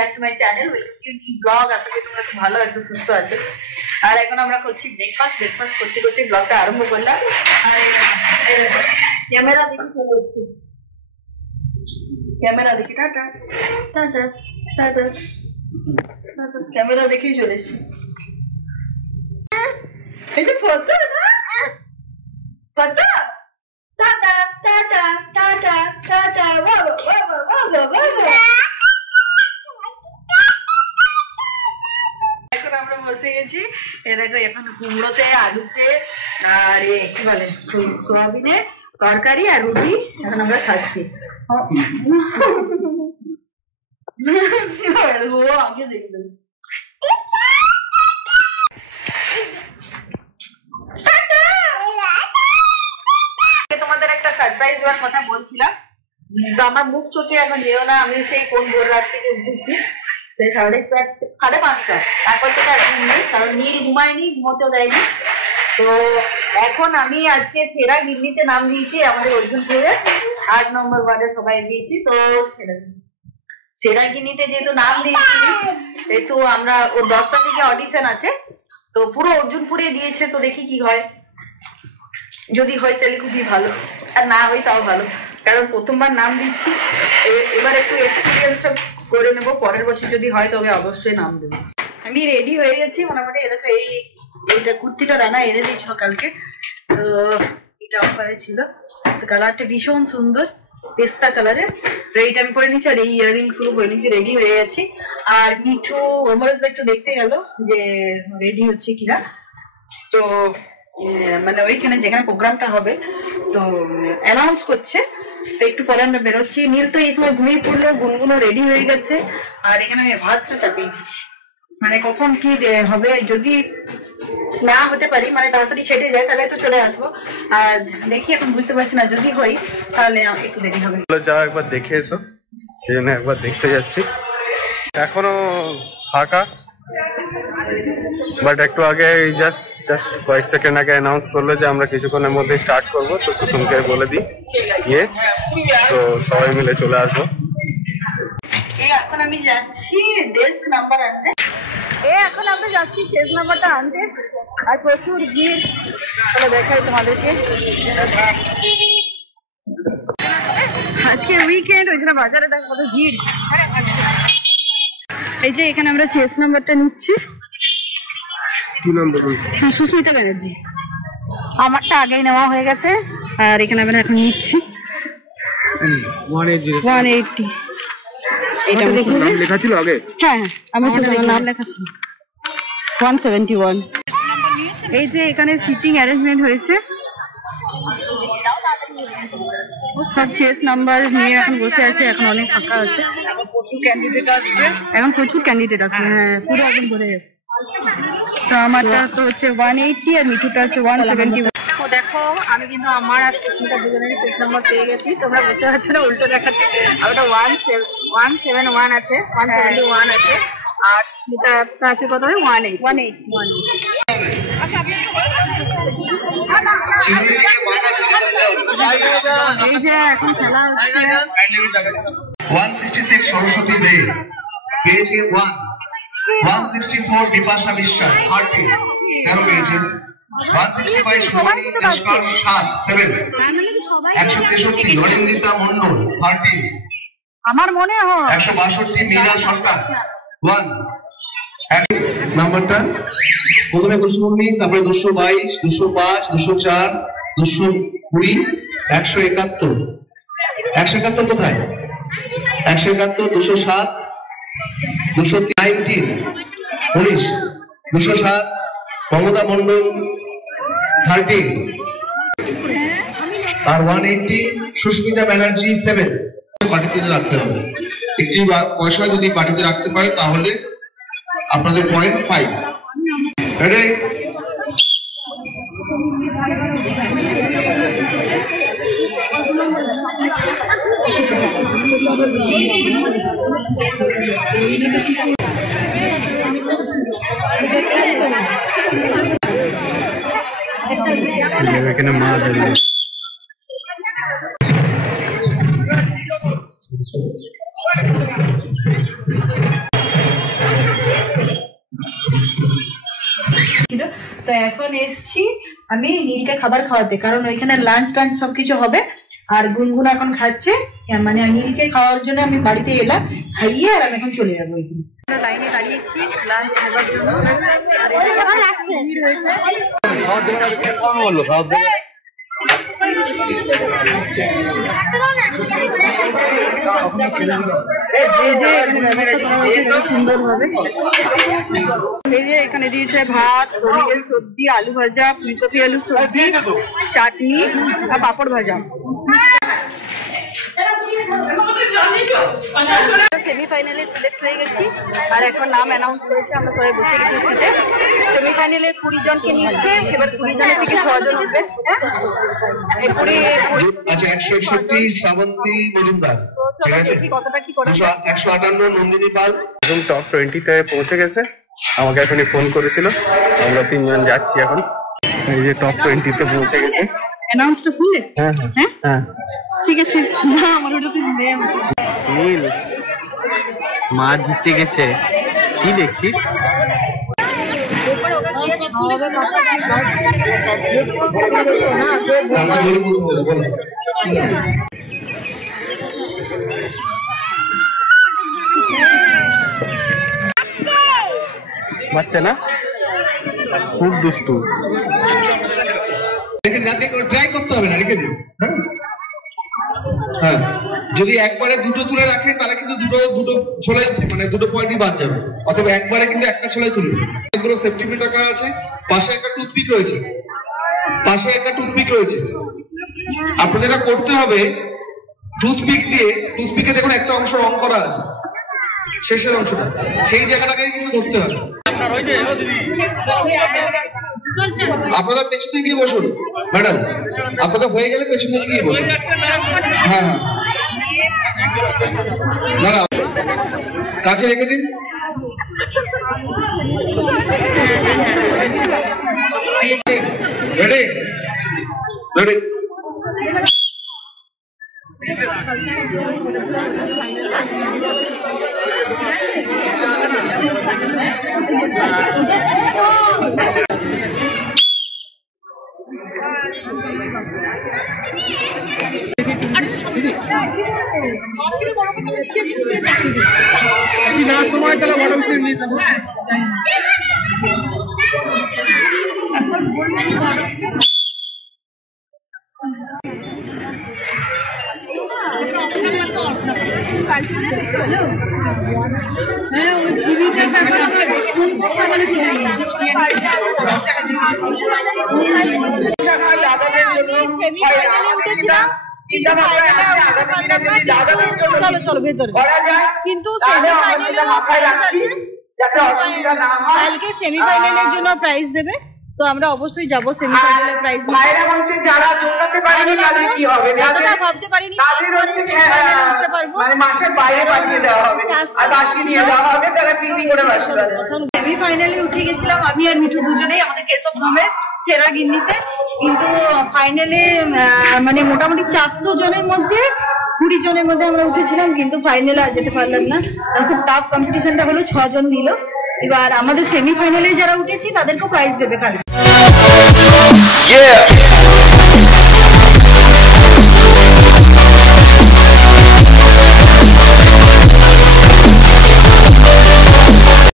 Back to my channel. Welcome to new blog. আশা করি তোমরা খুব ভালো আছো, সুস্থ আছো। আর এখন আমরা করছি ব্রেকফাস্ট করতে করতে ব্লগটা আরম্ভ করলাম। আর ক্যামেরা দেখে চলে এসেছি, ক্যামেরা দেখে টাটা টাটা টাটা, ক্যামেরা দেখেই চলে এসেছি। এই যে ফটো না, photo tata tata tata tata, বাবা বাবা বাবা বাবা। এখন আমরা বসে গেছি, এ দেখো এখন কুমড়োতে, আলুতে আর কি বলে সোয়াবিনে তরকারি আর রুটি এখন আমরা খাচ্ছি। আগে দেখবেন তোমাদের একটা সারপ্রাইজ দেওয়ার কথা বলছিলাম, তো আমার মুখ চোখে এখন যেও না। আমি সেই কোন ভোর রাত থেকে উঠেছি, 5:30 তারপর থেকে এখন নেই, কারণ নীল ঘুমায়নি, ঘুমোতেও দেয়নি। তো এখন আমি আজকে সেরা গিন্নিতে নাম দিয়েছি আমাদের অর্জুনপুরে 8 নম্বর ওয়ার্ডে সবাই দিয়েছি। তো সেরা গিন্নিতে যেহেতু নাম দিয়েছি, যেহেতু আমরা ও 10টা থেকে অডিশন আছে, তো পুরো অর্জুনপুরে দিয়েছে। তো দেখি কি হয়, যদি হয় তাহলে খুবই ভালো, আর না হয় তাও ভালো, কারণ প্রথমবার নাম দিচ্ছি। এবার একটু এক্সপিরিয়েন্সটা করে নেবো, পরের বছর যদি হয় তবে অবশ্যই নাম দেবো। আমি রেডি হয়ে গেছি মোটামুটি। এরকম এইটা কুর্তিটা রানা এনে দিয়েছ কালকে, তো এটা অফারে ছিল। তো কালারটা ভীষণ সুন্দর, পেস্তা কালারের। তো এইটা আমি পরে নিচ্ছি, আর এই ইয়াররিংস গুলো পরে নিচ্ছি। রেডি হয়ে যাচ্ছি। আর মিঠু অমরদা একটু দেখতে গেল যে রেডি হচ্ছে কিনা, তো মানে ওইখানে যেখানে প্রোগ্রামটা হবে তো অ্যানাউন্স করছে। তো একটু পরে আমরা বেরোচ্ছি। নীল তো এই সময় ঘুমিয়ে পড়লো, গুনগুনো রেডি হয়ে গেছে। আর এখানে আমি ভাতটা চাপিয়ে দিচ্ছি, মানে কখন কি হবে, যদি না হতে পারি মানে তাড়াতাড়ি সেটে যায় তাহলে তো চলে আসবো। আর দেখি এখন বুঝতে পারছি না, যদি হয় তাহলে একটু দেরি হবে। যাও একবার দেখে এসো, সেজন্য একবার দেখতে যাচ্ছি। এখনো ফাঁকা, বাট একটু আগে জাস্ট কয়েক সেকেন্ড আগে অ্যানাউন্স করলো যে আমরা কিছুক্ষণের মধ্যে স্টার্ট করবো। তো সুসুমকে বলে দিই গিয়ে, তো সবাই মিলে চলে আসবো। এখন আমি যাচ্ছি ডেস্ক নাম্বার আনতে। এখন আমরা যাচ্ছি চেস নাম্বারটা আনতে, আর প্রচুর ভিড়। তাহলে দেখাই তোমাদেরকে, আজকে উইকেন্ড, ওইখানে বাজারে দেখো কত ভিড়। এই যে এখানে আমরা চেস নাম্বারটা নিচ্ছি। কি নম্বর? হ্যাঁ, সুস্মিতা ব্যানার্জি। আমারটা আগেই নেওয়া হয়ে গেছে, আর এখানে আমরা এখন নিচ্ছি 180। এটা দেখি নাম লেখা ছিল আগে। হ্যাঁ, আমার নাম লেখা ছিল 171। এই যে এখানে সিটিং অ্যারেঞ্জমেন্ট হয়েছে, সব চেস নাম্বার নিয়ে এখন বসে আছে। এখন অনেক ফাঁকা আছে, প্রচুর ক্যান্ডিডেট আসবে। এখন প্রচুর ক্যান্ডিডেট আসবে, হ্যাঁ পুরো একদম ভরে যাবে। তো আমারটা তো হচ্ছে 180 আর মিঠুটা হচ্ছে 170। তো দেখো আমি কিন্তু আমার আর সুস্মিতা দুজনেরই চেস নাম্বার পেয়ে গেছি। তোমরা বুঝতে পারছো না, উল্টো দেখাচ্ছে। আর ওটা 171 আছে, 171 আছে, আর সুস্মিতা আছে কত? 180। আচ্ছা, এই যে এখন খেলা হচ্ছে 166 সরস্বতী দে পেয়েছে 1, 164 বিপাশা বিশ্বাস 30 13 পেয়েছে, 165 সুমনি নস্কর 7 163 নরেন্দ্রিতা মন্ডল 30, আমার মনে হয় 162 মীরা সরকার 1। নাম্বারটা প্রথমে 219, তারপরে 222, 205, 204, 220, 171। 171 কোথায়? 171, 207, 219, 19, 207 মমতা মন্ডল 13, আর 180 সুস্মিতা ব্যানার্জি 7। পার্টিতে রাখতে হবে, একটি পয়সা যদি পার্টিতে রাখতে পারে তাহলে আপনাদের পয়েন্ট 5। রেডি? এখানে মাছ তো এখন এসছি আমি নীলকে খাবার খাওয়াতে, কারণ ওইখানে লাঞ্চ টাঞ্চ সবকিছু হবে। আর গুনগুন এখন খাচ্ছে, মানে নীলকে খাওয়ার জন্য আমি বাড়িতে এলাম, খাইয়ে আর আমি এখন চলে যাবো ওইখানে। লাইনে দাঁড়িয়েছি লাঞ্চ নেবার জন্য, ভিড় হয়েছে। সুন্দরভাবে এই যে এখানে দিয়েছে ভাত, পনিরের সবজি, আলু ভাজা, ফুলকপি আলু সবজি, চাটনি আর পাপড় ভাজা। সেমিফাইনালে সিলেক্ট হয়ে গেছি আর এখন নাম অ্যানাউন্স করেছে, আমরা সবাই বসে গেছি সিটে। সেমিফাইনালে 20 জনকে নিচ্ছে, এবার 20 জনের থেকে 6 জন উঠবে। আচ্ছা 161 শ্রাবন্তী মজুমদার, ঠিক আছে, 158 নন্দিনী পাল একদম টপ 20-তে পৌঁছে গেছে। আমাকে এখনই ফোন করেছিল, আমরা 3 জন যাচ্ছি এখন। এই যে টপ 20-তে পৌঁছে গেছে। অ্যানাউন্সটা শুনলে? হ্যাঁ হ্যাঁ ঠিক আছে, না আমার ওটা তো নীল মাছ জিততে গেছে, কি দেখছিস? বাচ্চা না, খুব দুষ্টু। ট্রাই করতে হবে না, রেখে দিন। হ্যাঁ, যদি একবারে দুটো তুলে রাখে তাহলে কিন্তু দুটো ছোলাই, মানে দুটো পয়েন্টই বাদ যাবে। অথবা একবারে কিন্তু একটা ছোলাই তুলবে। এগুলো সেফটি পিন রাখা আছে, পাশে একটা টুথপিক রয়েছে, আপনাদের এটা করতে হবে টুথপিক দিয়ে। টুথপিকে দেখুন একটা অংশ রং করা আছে, শেষের অংশটা, সেই জায়গাটাকে কিন্তু ধরতে হবে। আপনাদের পেছনে গিয়ে বসুন ম্যাডাম, আপনাদের হয়ে গেলে পেছনে গিয়ে বসুন। হ্যাঁ না না, কাছে রেখে দিন। Ready ready. সময় তাহলে বড় মিস্ত্রি নিয়ে যাবো। চলো ভেতরে, কিন্তু কালকে সেমিফাইনালের জন্য প্রাইজ দেবে, তো আমরা অবশ্যই যাবো সেমিফাইনালের প্রাইজ। এতটা ভাবতে পারিনি উঠতে পারবো। সেমিফাইনালে উঠে গেছিলাম আমি আর মিঠু দুজনেই, আমাদের কেশব ধামের সেরা গিন্নিতে। কিন্তু ফাইনালে মানে মোটামুটি 400 জনের মধ্যে 20 জনের মধ্যে আমরা উঠেছিলাম, কিন্তু ফাইনালে আর যেতে পারলাম না। আর খুব টাফ কম্পিটিশনটা হলো, 6 জন নিল। এবার আমাদের সেমিফাইনালে যারা উঠেছি তাদেরকেও প্রাইজ দেবে কালকে।